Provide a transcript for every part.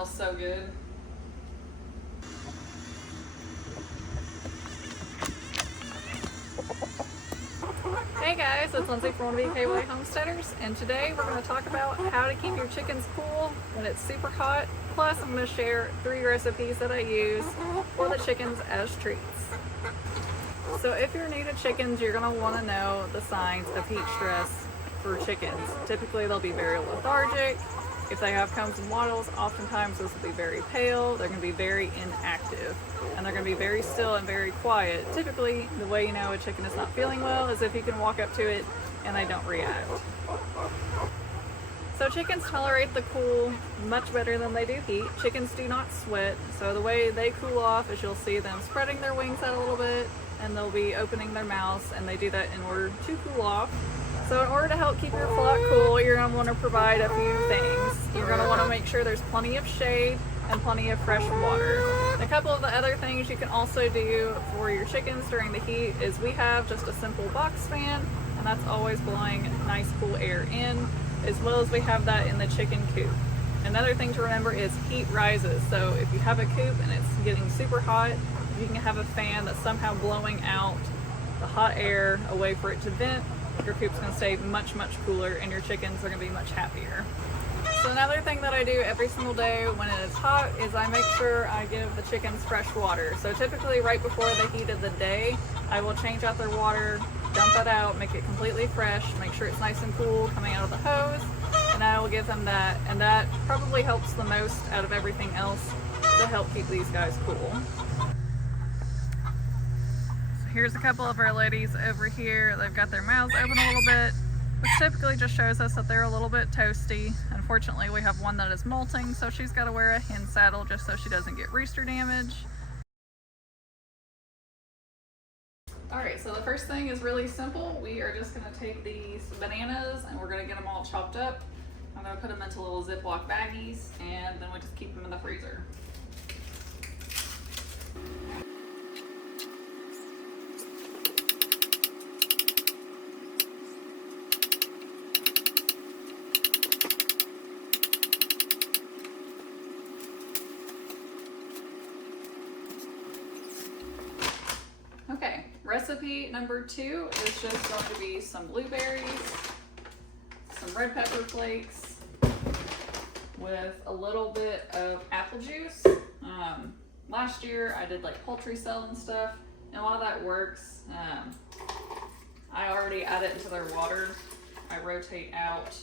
smells so good. Hey guys, it's Lindsay from BKY Homesteaders, and today we're going to talk about how to keep your chickens cool when it's super hot. Plus, I'm going to share 3 recipes that I use for the chickens as treats. So if you're new to chickens, you're going to want to know the signs of heat stress for chickens. Typically, they'll be very lethargic. If they have combs and wattles, oftentimes those will be very pale. They're going to be very inactive, and they're going to be very still and very quiet. Typically, the way you know a chicken is not feeling well is if you can walk up to it and they don't react. So chickens tolerate the cool much better than they do heat. Chickens do not sweat, so the way they cool off is you'll see them spreading their wings out a little bit, and they'll be opening their mouths, and they do that in order to cool off. So in order to help keep your flock cool, you're going to want to provide a few things. You're going to want to make sure there's plenty of shade and plenty of fresh water. A couple of the other things you can also do for your chickens during the heat is we have just a simple box fan, and that's always blowing nice cool air in, as well as we have that in the chicken coop. Another thing to remember is heat rises. So if you have a coop and it's getting super hot, you can have a fan that's somehow blowing out the hot air away for it to vent. Your coop's going to stay much cooler, and your chickens are going to be much happier. So another thing that I do every single day when it is hot is I make sure I give the chickens fresh water. So typically right before the heat of the day, I will change out their water, dump it out, make it completely fresh, make sure it's nice and cool coming out of the hose, and I will give them that. And that probably helps the most out of everything else to help keep these guys cool. Here's a couple of our ladies over here. They've got their mouths open a little bit, which typically just shows us that they're a little bit toasty. Unfortunately, we have one that is molting, so she's got to wear a hen saddle just so she doesn't get rooster damage. Alright, so the first thing is really simple. We are just going to take these bananas and we're going to get them all chopped up. I'm going to put them into little Ziploc baggies, and then we just keep them in the freezer. Okay, recipe number 2 is just going to be some blueberries, some red pepper flakes, with a little bit of apple juice. Last year I did like poultry cell and stuff, and while that works, I already add it into their water. I rotate out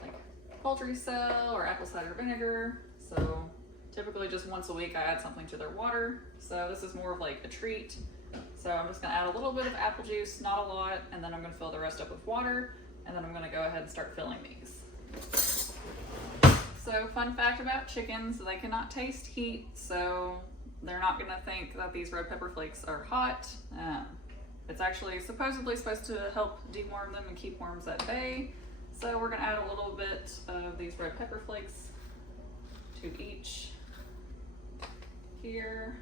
like poultry cell or apple cider vinegar, so typically just once a week I add something to their water. So this is more of like a treat. So I'm just gonna add a little bit of apple juice, not a lot, and then I'm gonna fill the rest up with water, and then I'm gonna go ahead and start filling these. So fun fact about chickens, they cannot taste heat, so they're not gonna think that these red pepper flakes are hot. It's actually supposedly supposed to help deworm them and keep worms at bay. So we're gonna add a little bit of these red pepper flakes to each here.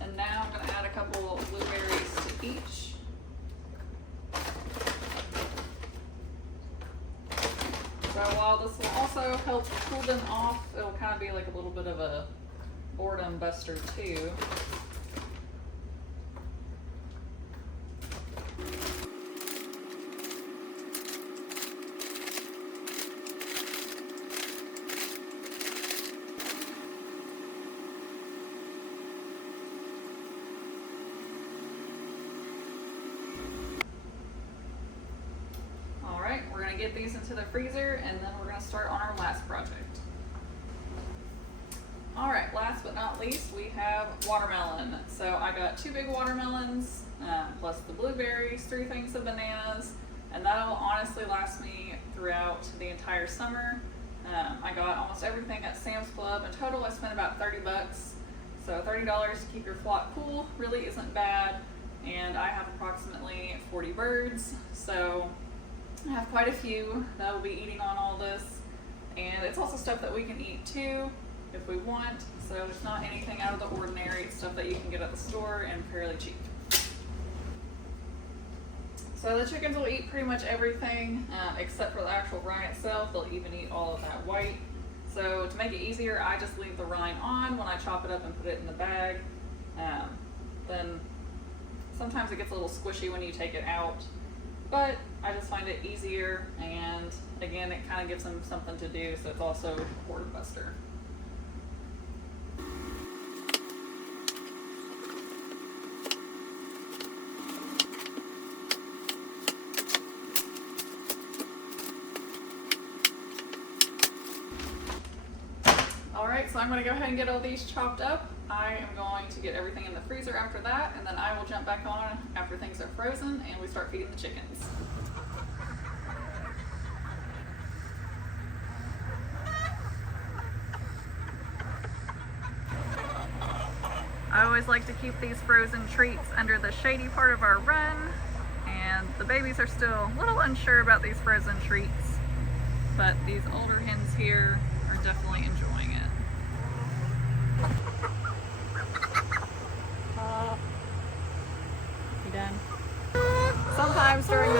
And now I'm going to add a couple blueberries to each. So while this will also help cool them off, it'll kind of be like a little bit of a boredom buster too. We're going to get these into the freezer, and then we're going to start on our last project. Alright, last but not least, we have watermelon. So I got 2 big watermelons, plus the blueberries, 3 things of bananas, and that'll honestly last me throughout the entire summer. I got almost everything at Sam's Club. In total, I spent about 30 bucks. So $30 to keep your flock cool really isn't bad. And I have approximately 40 birds, so I have quite a few that will be eating on all this. And it's also stuff that we can eat too. if we want. So it's not anything out of the ordinary. It's stuff that you can get at the store and fairly cheap. So the chickens will eat pretty much everything except for the actual rind itself. They'll even eat all of that white. So to make it easier, I just leave the rind on when I chop it up and put it in the bag. Then sometimes it gets a little squishy when you take it out, but I just find it easier, and again, it kind of gives them something to do, so it's also a boredom buster. Alright, so I'm going to go ahead and get all these chopped up. I am going to get everything in the freezer after that, and then I will jump back on after things are frozen and we start feeding the chickens. I always like to keep these frozen treats under the shady part of our run, and the babies are still a little unsure about these frozen treats, but these older hens here are definitely enjoying it. You done? Sometimes during